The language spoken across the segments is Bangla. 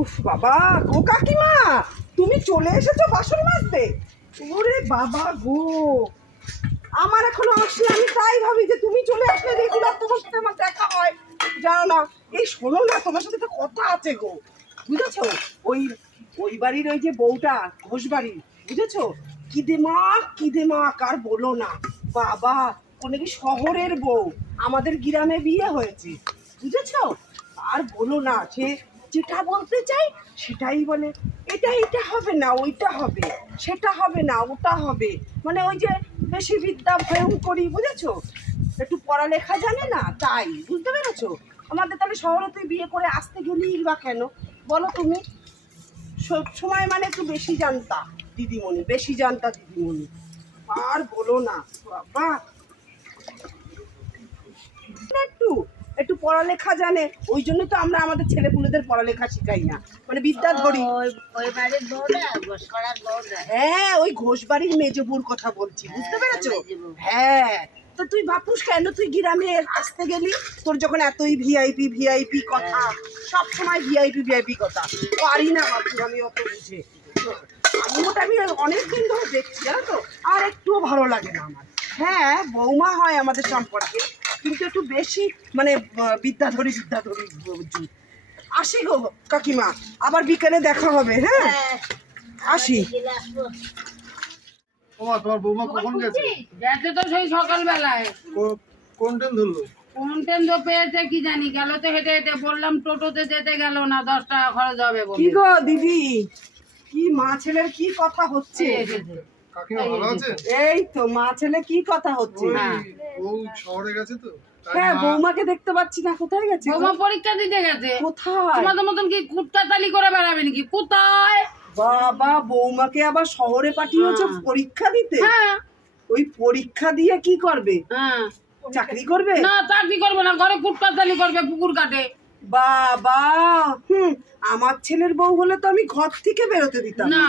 উফ বাবা গো কাকিমা, তুমি চলে এসেছ বাসন মাজতে? ওরে বাবা গো। আমার এখনও আসলে আমি তাই ভাবি যে তুমি চলে আসলে রেগুলার তোমার সাথে আমার দেখা হয়। জানো না, এই শোনো না, তোমার সাথে একটা কথা আছে গো। বুঝেছ? ওই ওই বাড়ির ওই যে বউটা, ঘোষ বাড়ির বুঝেছ? কি দেমাক কি দেমাক আর বলো না। বাবা, ও নাকি শহরের বউ। আমাদের গ্রামে বিয়ে হয়েছে, বুঝেছ? আর বলো না, সে যেটা বলতে চাই, সেটাই বলে। এটা এটা হবে না, ওইটা হবে, সেটা হবে না, ওটা হবে। মানে ওই যে বেশি বিদ্যা ভয়ঙ্করী বুঝেছ? একটু পড়ালেখা জানে না, তাই, বুঝতে পেরেছ? আমাদের তাহলে শহরে তুই বিয়ে করে আসতে গেলি বা কেন? বলো তুমি। সব সময় মানে একটু বেশি জানতা, দিদিমণি, বেশি জানতা দিদিমণি। আর বলো না, বাবা। একটু একটু পড়ালেখা জানে ওই জন্য তো আমরা আমাদের ছেলেপুলেদের পড়ালেখা শিখাই না। মানে বিদ্যা ধরি। হ্যাঁ ওই ঘোষ বাড়ির মেজবুর কথা বলছি বুঝতে হ্যাঁ, পেরেছ হ্যাঁ তো তুই ভাবুস কেন তুই গ্রামে আসতে গেলি তোর যখন এতই ভিআইপি ভিআইপি কথা সব সময় ভিআইপি ভিআইপি কথা। পারি না ভাবছি আমি অত বুঝে। আমি ওটা আমি অনেক দিন ধরে দেখছি জানো তো? আর একটুও ভালো লাগে না আমার। হ্যাঁ বৌমা হয় আমাদের সম্পর্কে। কিন্তু একটু বেশি মানে বিদ্যাধরী বিদ্যাধরী বুঝি আসি গো কাকিমা আবার বিকেলে দেখা হবে হ্যাঁ? হ্যাঁ, আসি। ওমা তোমার বৌমা কখন গেছে? গেছে তো সেই সকালবেলায়। কো- কোন ট্রেন ধরলো? কোন ট্রেন তো পেয়েছে কি জানি গেল তো হেঁটে হেঁটে বললাম টোটোতে যেতে গেল না দশ টাকা খরচ হবে কি গো দিদি? কি মা ছেলের কি কথা হচ্ছে। কাকিমা ভালো আছে? এই তো মা ছেলে কি কথা হচ্ছে? হ্যাঁ। ও শহরে গেছে তো হ্যাঁ বৌমাকে দেখতে পাচ্ছি না কোথায় গেছে? বৌমা পরীক্ষা দিতে গেছে। কোথায়? তোমাদের মতন কি কুত্তা তালি করে বেড়াবে নাকি? কোথায়? বাবা বৌমাকে আবার শহরে পাঠিয়েছো হ্যাঁ। পরীক্ষা দিতে? হ্যাঁ। ওই পরীক্ষা দিয়ে কি করবে? হ্যাঁ। চাকরি করবে? না চাকরি করবে না ঘরে কুত্তা তালি করবে পুকুর কাটে। বাবা! হুম আমার ছেলের বউ হলে তো আমি ঘর থেকে বেরোতে দিতাম। না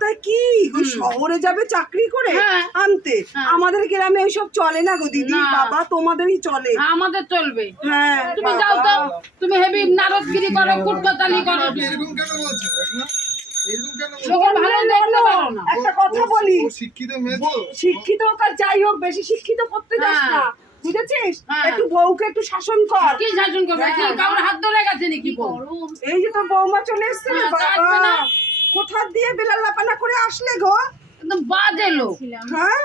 তাই কি? ওই শহরে যাবে চাকরি করে হ্যাঁ। আনতে। হ্যাঁ। আমাদের গ্রামে এইসব চলে না গো দিদি। বাবা তোমাদেরই চলে। আমাদের চলবে। হ্যাঁ। তুমি যাও তো। তুমি হেভি নারদগিরি করো কুত্তা করো। এরকম কেন একটা কথা বলি। শিক্ষিত শিক্ষিত যাই হোক বেশি শিক্ষিত করতে যাস হ্যাঁ। না। বুঝেছিস? হ্যাঁ। একটু বউকে একটু শাসন কর। কি শাসন করবে? কি কাউর হাত ধরে গেছে নাকি বউ? এই যে তোর বৌমা চলে এসছে হ্যাঁ, বাবা কোথা দিয়ে বেলাল লাপানা করে আসলে গো? একদম বাজে লোক। হ্যাঁ?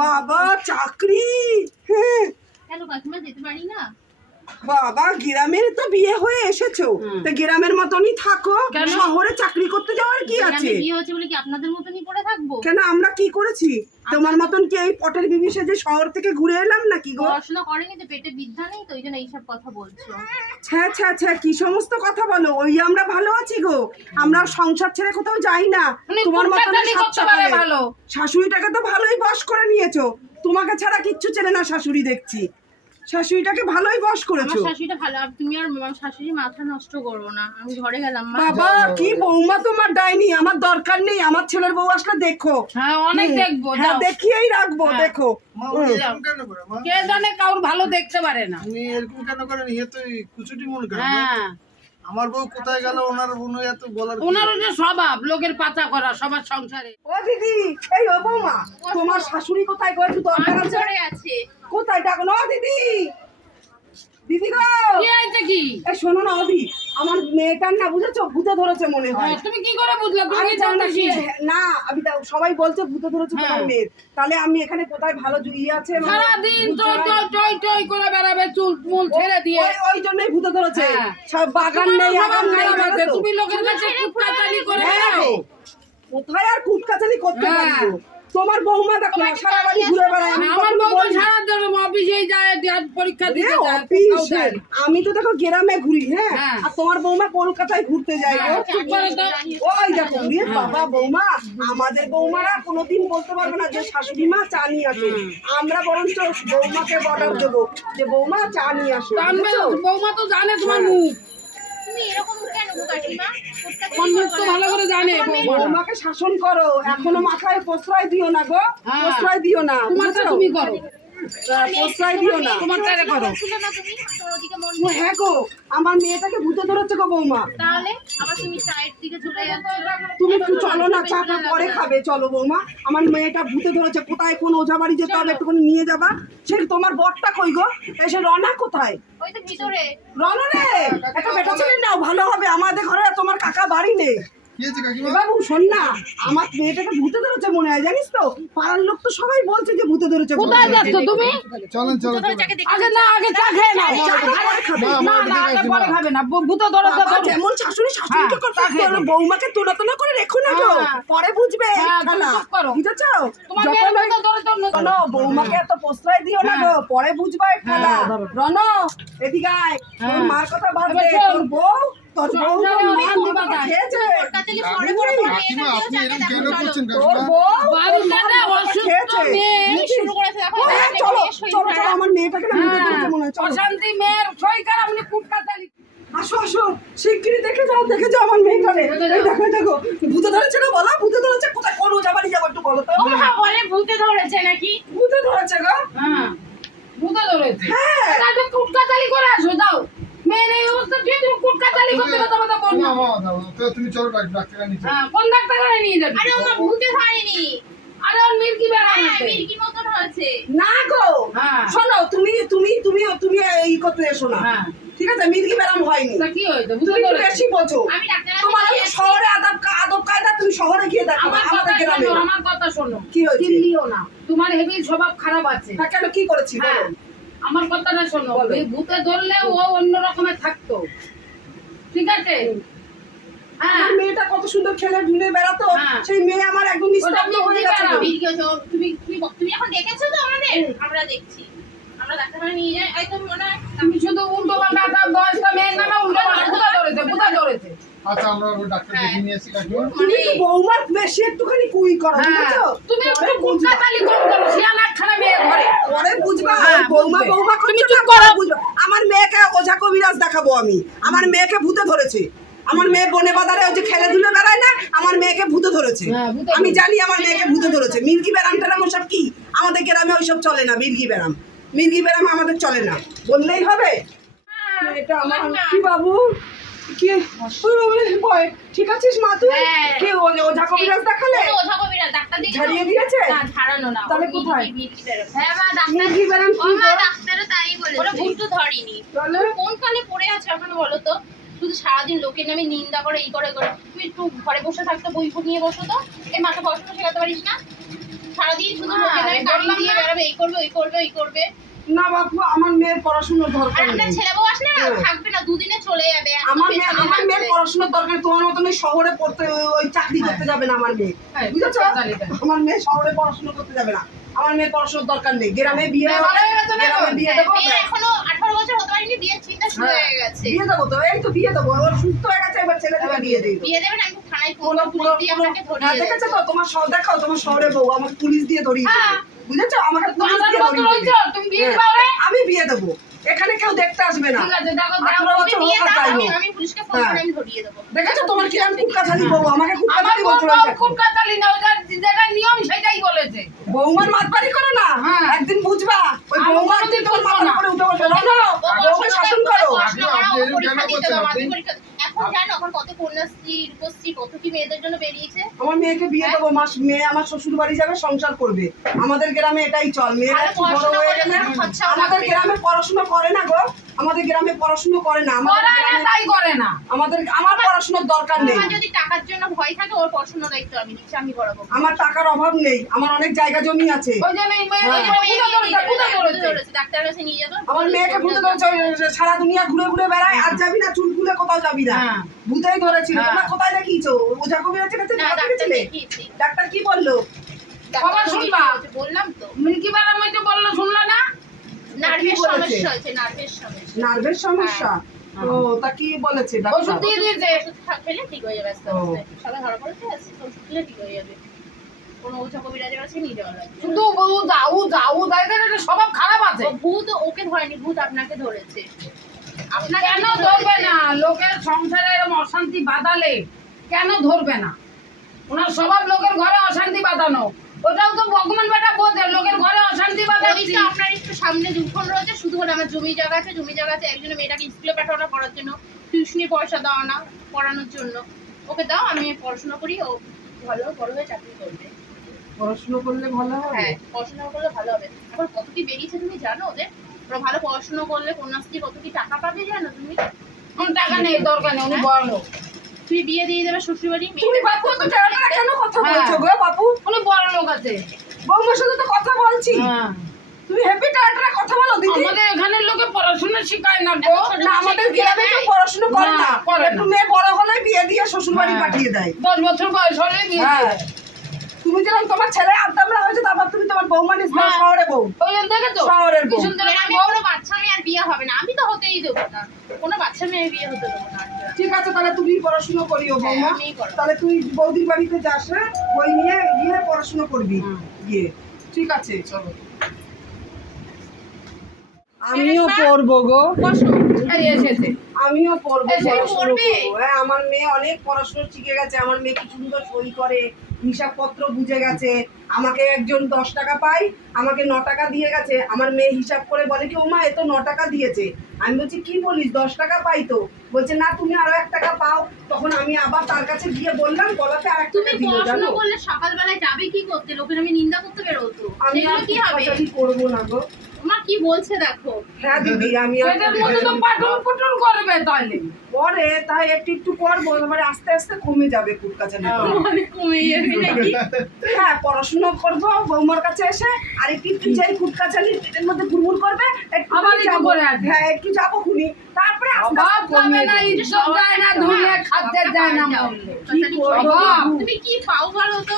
বাবা চাকরি। হ্যাঁ। কেন কাকিমা যেতে পারি না? বাবা গ্রামের তো বিয়ে হয়ে এসেছ। তো গ্রামের মতনই থাকো। শহরে চাকরি করতে যাওয়ার কি আছে? বিয়ে হচ্ছে বলে কি আপনাদের মতনই পড়ে থাকব? কেন আমরা কি করেছি? তোমার মতন কি এই পটের বিবি সেজে শহর থেকে ঘুরে এলাম নাকি গো? পড়াশোনা করেনি তো পেটে বিদ্যা নেই তো ওই জন্য এইসব কথা বলছো। ছ্যা ছ্যা ছ্যা কি সমস্ত কথা বলো? ওই আমরা ভালো আছি গো। আমরা সংসার ছেড়ে কোথাও যাই না। তোমার মতন ভালো। শাশুড়িটাকে তো ভালোই বশ করে নিয়েছো। তোমাকে ছাড়া কিচ্ছু চেনে না শাশুড়ি দেখছি। শাশুড়িটাকে ভালোই বশ আমার করেছ। শাশুড়িটা ভালো আর তুমি আর আমার শাশুড়ি মাথা নষ্ট করব না। আমি ঘরে গেলাম মা বাবা কি বৌমা তোমার ডাইনি আমার দরকার নেই আমার ছেলের বউ আসলে দেখো। হ্যাঁ অনেক দেখব হ্যাঁ দেখিয়েই রাখব হ্যাঁ। দেখো। মা কেন করে মা? কে জানে কাউর ভালো দেখতে পারে না। তুমি এরকম কেন করেন? ইয়ে তো কুচুটি মন করে হ্যাঁ। আমার বউ কোথায় গেল? ওনার উনি এত বলার? ওনার ওটা স্বভাব লোকের পাতা করা সবার সংসারে। ও দিদি এই ও বৌমা তোমার শাশুড়ি কোথায় গেছে দরকার আছে। আছে। কোথায় ডাকলো ও দিদি! দিদি গো! কি হয়েছে কি? এই শোনো না অদি আমার মেয়েটার না বুঝেছ? ভূতে ধরেছে মনে হয়। হ্যাঁ, তুমি কি করে বুঝলে? তুমি আরে জানো না কি? কি না আমি তা- সবাই বলছে ভূতে ধরেছে তোমার হ্যাঁ। মেয়ের। তাহলে আমি এখানে কোথায় ভালো ইয়ে আছে? মানে সারাদিন বুঝতে টই টই টই টই করে বেড়াবে চুল মুল ছেড়ে দিয়ে। ওই- জন্যই ভূতে ধরেছে। হ্যাঁ। সব বাগান নেই নেই? তুমি লোকের কাছে কুটকাচালি করে হ্যাঁ। কোথায় আর কুটকাচালি করতে হ্যাঁ। তোমার বৌমা দেখো না সারা বাড়ি ঘুরে বেড়ায় আমি আমার তো সারা দিন অফিসেই যায় পরীক্ষা দিতে যায় অফিস, কোথাও যায় না। আমি তো দেখো গ্রামে ঘুরি হ্যাঁ হ্যাঁ। আর তোমার বৌমা কলকাতায় ঘুরতে যায় হ্যাঁ। ওই দেখো রে বাবা বৌমা আমাদের বৌমারা কোনোদিন বলতে পারবে না যে শাশুড়ি মা চা নিয়ে আসে আমরা বরঞ্চ বৌমাকে অর্ডার দেবো যে বৌমা চা নিয়ে আসো? বৌমা তো জানে তোমার হ্যাঁ। মুখ তুমি এরকম কেন কাকিমা প্রত্যেকটা কোন মুখ তো ভালো করে জানে। বৌমাকে শাসন করো। এখনও মাথায় প্রশ্রয় দিও না গো। হ্যাঁ। প্রশ্রয় দিও না তোমারটা তুমি করো। প্রশ্রয় দিও না। তোমার করো। মন হ্যাঁ গো। আমার মেয়েটাকে ভূতে ধরেছে গো বৌমা। তাহলে আবার তুমি চায়ের দিকে চলে যাচ্ছ। তুমি একটু চলো না চাটা পরে খাবে। চলো বৌমা আমার মেয়েটা ভূতে ধরেছে। কোথায় কোন ওঝা বাড়ি যেতে হবে একটুখানি নিয়ে যাবা? সে তোমার বরটা কই গো? এসে রনা কোথায়? একটা বেটা ছেলে নাও ভালো হবে। আমাদের ঘরে তোমার কাকা বাড়ি নেই। বাবু শোন না আমার মেয়েটাকে ভূতে ধরেছে মনে হয় জানিস তো? পাড়ার লোক তো সবাই বলছে যে ভূতে ধরেছে কোথায় যাচ্ছ তুমি? চলেন চলেন তোর যাকে দেখে আগে না আগে চা খেয়ে নাও। পরে না না আগে পরে খাবে না। ভূতে ধরে তো বাবা ধরো। যেমন শাশুড়ি শাশুড়িকে হ্যাঁ, করতে হবে, বৌমাকে করে রেখো না গো হ্যাঁ। পরে বুঝবে। হ্যাঁ। বুঝেছ? তো বৌমাকে এত প্রশ্রয় দিও না গো। পরে বুঝবা খেলা। এদিকে আয়। মার কথা বাদ এবার দে শোন। তোর বউ তোর বউ আমার মেয়েটাকে হ্যাঁ, হয় অশান্তি মেয়ের সই খারাপ উনি কুটকা আসো আসো শিগগিরই দেখে যাও দেখে যাও আমার মেয়েটারে। এই দেখো এই দেখো ভূতে ধরেছে না বলো? ভূতে ধরেছে কোথায়? কোন ওজা যাব একটু বলো তো। বলে ভূতে ধরেছে নাকি? ভূতে ধরেছে গো। হ্যাঁ ভূতে ধরেছে। হ্যাঁ। তাহলে করে আসো দাও মেয়ের এই অবস্থা কি তুমি কুটকা তালি করতে কথা কথা বল না মা, মা, দাও, তুমি চলো ডাক- ডাক্তারের নিচে হ্যাঁ কোন ডাক্তার নিয়ে যাবি? আরে ভূতে আরে ওর মির্কি বেড়া হ্যাঁ মির্কি মতন হয়েছে। না গো। হ্যাঁ। শোনো তুমি তুমি তুমি তুমি এই করতে এসো না। হ্যাঁ। ঠিক আছে? মির্গি ব্যারাম হয়নি। কি হয়েছে? তুমি বেশি বোঝো। তোমার কাছে শহরে আদব আদব কায়দা তুমি শহরে গিয়ে দেখো আমার কথা আমাদের গ্রামে। না। আমার কথা শোনো। কি হয়েছে? চিল্লিও না। তোমার হেভি স্বভাব খারাপ আছে। কেন? কি করেছি? আমার কথাটা শোনো। ভূতে ধরলে ও অন্য রকমের থাকতো। ঠিক আছে? আমার মেয়েটা কত সুন্দর খেলে ঘুরে বেড়াতো। হ্যাঁ। সেই মেয়ে আমার একদম নিস্তব্ধ হয়ে গেছে। তুমি তুমি এখন দেখেছ তো আমাদের? আমরা দেখছি। আমরা ডাক্তারখানা নিয়ে যাই। একদম মনে হয় তুমি শুধু উল্টো পাল্টা একটা বয়স্ক মেয়ের নামে উল্টো পাল্টা ধরেছে ভূতে ধরেছে। আচ্ছা আমরা ওই ডাক্তার দেখিয়ে নিয়ে এসেছি কাকিমা। তুমি তো বৌমার বেশি একটুখানি কুই করো হ্যাঁ। তুমি একটু পরে তালি কম করো শিয়ান একখানা মেয়ে ঘরে। পরে বুঝবা হ্যাঁ, বৌমা বৌমা তুমি চুপ করো। বুঝবা। আমার মেয়েকে ওঝা কবিরাজ দেখাবো আমি। আমার মেয়েকে ভূতে ধরেছে। আমার মেয়ে বনে বাজারে ওই যে খেলে ধুলে বেড়ায় না আমার মেয়েকে ভূতে ধরেছে। হ্যাঁ, আমি জানি আমার মেয়েকে ভূতে ধরেছে। মির্গি ব্যারাম টেরাম ওসব কি? আমাদের গ্রামে ওইসব চলে না মির্গি ব্যারাম। মির্গি ব্যারাম আমাদের চলে না। বললেই হবে। এটা আমার কি বাবু? কি? ঠিক আছিস মা তুই? হ্যাঁ। কি ওঝা কবিরাজ দেখালে? ওঝা কবিরাজ ডাক্তার ঝাড়িয়ে দিয়েছে? না ঝাড়ানো না। তাহলে কোথায়? হ্যাঁ মা ডাক্তার মির্গি ব্যারাম কি মা ডাক্তারও তাই বলেছে। ওরা ভূত তো ধরেনি। কোন কালে পড়ে আছে এখন বলো তো? শুধু সারাদিন লোকের নামে নিন্দা করে এই করে করে। তুমি একটু ঘরে বসে থাকতে বই ফুট নিয়ে বসো তো। এই মাকে পড়াশোনা শেখাতে পারিস না? সারাদিন শুধু হ্যাঁ, লোকের নামে বললাম দিয়ে বেড়াবে এই করবে ওই করবে ওই করবে। না বাপু আমার মেয়ের পড়াশোনার দরকার নেই। ছেলে বউ আসলে না? হ্যাঁ। থাকবে না দুদিনে চলে যাবে। আমার মেয়ে আমার মেয়ের পড়াশোনার দরকার তোমার মতন শহরে পড়তে ওই- চাকরি করতে যাবে না আমার মেয়ে। হ্যাঁ, বুঝেছ? আমার মেয়ে শহরে পড়াশোনা করতে যাবে না। আমার মেয়ের পড়াশোনার দরকার নেই। গ্রামে বিয়ে মেয়ে হয়ে গ্রামে বিয়ে হ্যাঁ, দেবো এখনও আঠারো বছর হতে পারেনি বিয়ের চিন্তা শুরু হ্যাঁ, গেছে। বিয়ে দেবো তো এই তো বিয়ে দেবো ওর সুস্থ হয়ে গেছে এবার ছেলে দেবে বিয়ে দিয়ে দেবো। বিয়ে দেবেন আমি থানায় ফোন পুরো পুরো দিয়ে আপনাকে ধরিয়ে হ্যাঁ, দেখেছ তো তোমার দেখাও তোমার শহরে বউ আমার পুলিশ দিয়ে ধরিয়ে হ্যাঁ। বুঝেছ? আমাকে পুলিশ দিয়ে তুমি বিয়ে হ্যাঁ, আমি বিয়ে দেবো। এখানে কেউ দেখতে আসবে না। ঠিক আছে দেখো আঠারো বছর হোক আর যাই হোক। আমি পুলিশকে ফোন হ্যাঁ। করে আমি ধরিয়ে দেবো। দেখেছ তোমার কি আমি খুব কাছালি বউ আমাকে খুব কাছালি বলছো খুব কাতালি না ওটা যেটা নিয়ম সেটাই বলেছে। বৌমার মাতবাড়ি করো না। হ্যাঁ। একদিন বুঝবা ওই বৌমার কোনোদিন তোমার মাথার না। উপরে উঠে বসে ও বউকে শাসন করো। পরীক্ষা দিতে পরীক্ষা- এখন জানো এখন কত কন্যাশ্রী রূপশ্রী কত কি মেয়েদের জন্য বেরিয়েছে? আমার মেয়েকে বিয়ে দেবো মা মেয়ে আমার শ্বশুর বাড়ি যাবে সংসার করবে। আমাদের গ্রামে এটাই চল মেয়েরা বড় হয়ে গেলে আমাদের গ্রামে পড়াশোনা করে না গো। আমাদের গ্রামে পড়াশোনা করে না আমাদের করে না তাই করে না। আমাদের আমার পড়াশোনার দরকার নেই। আমার যদি টাকার জন্য ভয় থাকে ওর পড়াশোনার দায়িত্ব আমি নিচ্ছি আমি করাবো আমার টাকার অভাব নেই আমার অনেক জায়গা জমি আছে। ওই জন্য এই মেয়ে- ওই হ্যাঁ। ডাক্তার কাছে নিয়ে যাব আমার মেয়েকে ভূতে ধরেছে সারা দুনিয়া ঘুরে ঘুরে বেড়ায় আর যাবি না চুল খুলে কোথাও যাবি না। হ্যাঁ। ভূতেই ধরেছিল হ্যাঁ। তোমরা কোথায় দেখিয়েছো? ওঝা কবিরাজের কাছে ডাক্তার ডাক্তার কি বলল? বললাম তো। মিল্কি মধ্যে বলল শুনলো না? নার্ভের সমস্যা হয়েছে নার্ভের সমস্যা। নার্ভের সমস্যা? ও তা কি বলেছে? ডাক্তার? ওষুধ দিয়ে দিয়েছে ওষুধ খা- খেলে ঠিক হয়ে যাবে আস্তে আস্তে। সবাই ধরা পড়েছে ওষুধ খেলে ঠিক হয়ে যাবে। কোনো কবিরাজের কাছে নিয়ে যাওয়া লাগবে। শুধু উ যাও যাও এদের একটা স্বভাব খারাপ আছে। ভূত ওকে ধরেনি ভূত আপনাকে ধরেছে। আপনাকে কেন ধরবে না? লোকের সংসারে এরকম অশান্তি বাঁধালে কেন ধরবে না? ওনার স্বভাব লোকের ঘরে অশান্তি বাঁধানো। ওটাও তো ভগবান বেটা বোঝে লোকের ঘরে অশান্তি বাঁধাচ্ছি আপনার একটু সামনে যে রয়েছে শুধু হলে আমার জমি জায়গা আছে জমি জায়গা আছে একজনের মেয়েটাকে স্কুলে পাঠানো পড়ার জন্য। টিউশনি পয়সা দাও না পড়ানোর জন্য। ওকে দাও আমি পড়াশোনা করি ও ভালো বড় হয়ে চাকরি করবে। পড়াশোনা করলে ভালো হবে? হ্যাঁ পড়াশোনা করলে ভালো হবে। এখন কত কি বেরিয়েছে তুমি জানো ওদের? ওরা ভালো পড়াশোনা করলে কন্যাশ্রী কত কি টাকা পাবে জানো তুমি? কোন টাকা নেই দরকার নেই উনি বড় তুমি বিয়ে দিয়ে দেবে শ্বশুর বাড়ি তুমি বাপু তো টেরাটা কেন কথা হ্যাঁ। বলছো গো বাপু? উনি বড় লোক আছে। বৌমার সাথে তো কথা বলছি। হ্যাঁ। তুমি হ্যাপি টেরাটা কথা বলো দিদি। আমাদের এখানে লোকে পড়াশোনা শেখায় না গো। না আমাদের গ্রামে কেউ পড়াশোনা করে না, একটু মেয়ে বড় হলে বিয়ে দিয়ে শ্বশুর বাড়ি হ্যাঁ। পাঠিয়ে দেয়। দশ বছর বয়স হলে বিয়ে দেয়। তুমি যেরকম তোমার ছেলে হয়েছে তারপর তুমি তোমার বৌমা নিস হ্যাঁ। শহরে বউ। ওই জন্য দেখে তো শহরের বউ। সুন্দর আমি কোনো বাচ্চা মেয়ে আর বিয়ে হবে না আমি তো হতেই দেবো না। কোনো বাচ্চা মেয়ে বিয়ে হতে দেবো না ঠিক আছে তাহলে তুমি পড়াশোনা করিও হ্যাঁ, বৌমা। তাহলে তুই বৌদির বাড়িতে যাস হ্যাঁ? বই নিয়ে গিয়ে পড়াশোনা করবি গিয়ে। ঠিক আছে চলো। আমিও পড়ব গো। বসো। এই এসেছে আমিও পড়ব পড়াশোনা করব। হ্যাঁ আমার মেয়ে অনেক পড়াশোনা শিখে গেছে আমার মেয়ে কি সুন্দর সই করে হিসাবপত্র বুঝে গেছে আমাকে একজন দশ টাকা পাই আমাকে ন টাকা দিয়ে গেছে আমার মেয়ে হিসাব করে বলে কি ও মা এ তো ন টাকা দিয়েছে। আমি বলছি কি বলিস দশ টাকা পাই তো। বলছে না তুমি আরও এক টাকা পাও। তখন আমি আবার তার কাছে গিয়ে বললাম বলাতে আর একটা তুমি দিল জানো? করলে সকালবেলায় যাবে কি করতে? লোকের আমি নিন্দা করতে বেরোতো। আমি আর কি হবে? কাচারি করব না গো। মা কি বলছে দেখো? হ্যাঁ দিদি আমি আর মধ্যে তো পাটন পুটুন করবে তাহলে। পরে তাই একটু একটু করব এবারে আস্তে আস্তে কমে যাবে কুটকাচারি মানে কমে যাবে নাকি? হ্যাঁ পড়াশোনা করব বৌমার কাছে এসে আর একটু একটু যাই কুটকা চালিয়ে পেটের মধ্যে ঘুরঘুর করবে একটু আবার যাব। হ্যাঁ একটু যাব খুনি। তারপরে অভাব কমিয়ে না ইজ্জত যায় না ধুলে খাদ্যে যায় না কি করব? তুমি কি পাও বলো তো?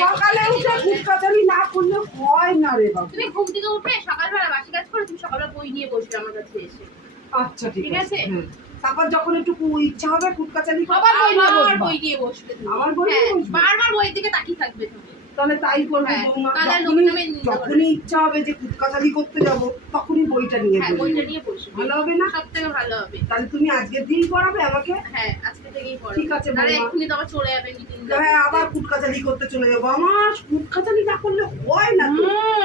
সকালে উঠে কুটকা চালি না করলে হয় না রে বাবু। তুমি ঘুম থেকে উঠে সকালবেলা বাসি কাজ করে তুমি সকালবেলা বই নিয়ে বসবে আমার কাছে এসে। আচ্ছা ঠিক আছে। তারপর যখন একটু ইচ্ছা হবে কুটকা চালি করতে, আবার বই নিয়ে আবার বই নিয়ে বসবে আবার বই নিয়ে হ্যাঁ, বসবে? বারবার বইয়ের দিকে তাকিয়ে থাকবে তাহলে তাই করব হ্যাঁ, যখনই- ইচ্ছা হবে যে কুটকা চালি করতে যাব তখনই বইটা নিয়ে হ্যাঁ বইটা নিয়ে বসবে। ভালো হবে না? সব থেকে ভালো হবে। তাহলে তুমি আজকের দিন পড়াবে আমাকে? হ্যাঁ আজকে থেকেই পড়ো ঠিক আছে, তাহলে। এক্ষুনি তো আবার চলে যাবে হ্যাঁ আবার কুটকাচালি করতে চলে যাব। আমার কুটকাচালি না করলে হয় না তো।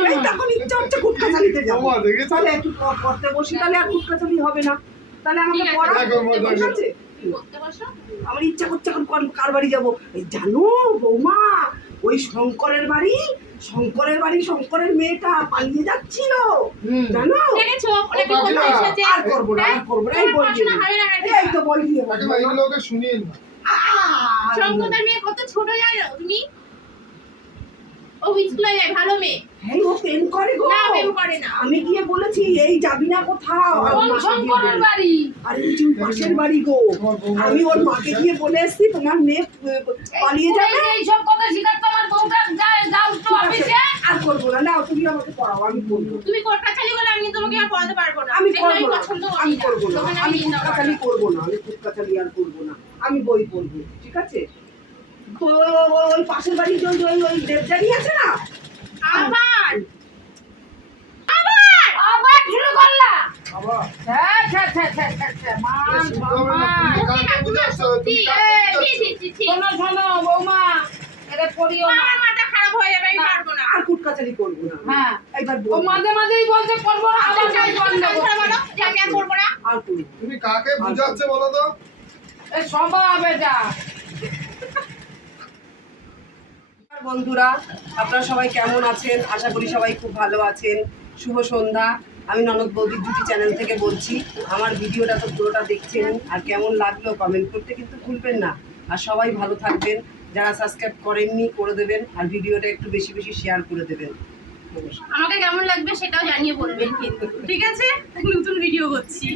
এই তখন ইচ্ছা হচ্ছে কুটকাচালিতে যাব। তাহলে একটু পড়তে বসি তাহলে আর কুটকাচালি হবে না। তাহলে আমাকে পড়া আমার ইচ্ছা করছে এখন কার বাড়ি যাব? জানো বৌমা ওই শঙ্করের বাড়ি শঙ্করের বাড়ি শঙ্করের মেয়েটা পালিয়ে যাচ্ছিল। জানো? ও, কথা আর করব না আর করব না এই তো। কাকিমা এগুলোকে শুনিয়ে শঙ্করের মেয়ে কত ছোট জানো তুমি? ও স্কুলে যায় ভালো মেয়ে। ও প্রেম করে গো। না প্রেম করে না। আমি গিয়ে বলেছি এই যাবি না কোথাও? কোন শঙ্করের বাড়ি? আরে এই পাশের বাড়ি গো। আমি ওর মাকে গিয়ে বলে এসছি তোমার মেয়ে পালিয়ে যাবে? এই সব কথা বউটা যায় যাও তো অফিসে। আর করব না। না তুমি আমাকে পড়াও আমি করব। তুমি বলে আমি তোমাকে আর পড়াতে পারব না। আমি করব না। পছন্দ আমি। করব না। আমি না। করব না। আমি কুটকাচালি আর করব না। আমি বই পড়ব ঠিক আছে? তো ওই পাশের বাড়ি ওই- ওই দেবজানি আছে না আবার আবার শুরু করলা বাবা হ্যাঁ হ্যাঁ হ্যাঁ হ্যাঁ হ্যাঁ, হ্যাঁ মান শুনতে হবে না, সম্মান তুমি কাকে বুঝাচ্ছ তুমি ঠিক, কাকে এই, বুঝাচ্ছ? ঠিক, ঠিক, ঠিক, ঠিক। শোনো শোনো বৌমা। এটা পড়িও না। মাথা খারাপ হয়ে যাবে আমি পারব না। আর কুটকাচালি করব না। হ্যাঁ। এইবার ও মাঝে মাঝেই বলছে করব না আবার আচ্ছা, বন্ধ কাল যে আমি আর করব না। আর তুমি কাকে বুঝাচ্ছে বলো তো? এই স্বভাব এটা বন্ধুরা আপনারা সবাই কেমন আছেন? আশা করি সবাই খুব ভালো আছেন। শুভ সন্ধ্যা। আমি ননদ বৌদির দুটি চ্যানেল থেকে বলছি, আমার ভিডিওটা তো পুরোটা দেখছেন, আর কেমন লাগল কমেন্ট করতে কিন্তু ভুলবেন না। আর সবাই ভালো থাকবেন, যারা সাবস্ক্রাইব করেননি, করে দেবেন, আর ভিডিওটা একটু বেশি বেশি শেয়ার করে দেবেন। আমাকে কেমন লাগবে সেটাও জানিয়ে বলবেন কিন্তু। ঠিক আছে? নতুন ভিডিও করছি।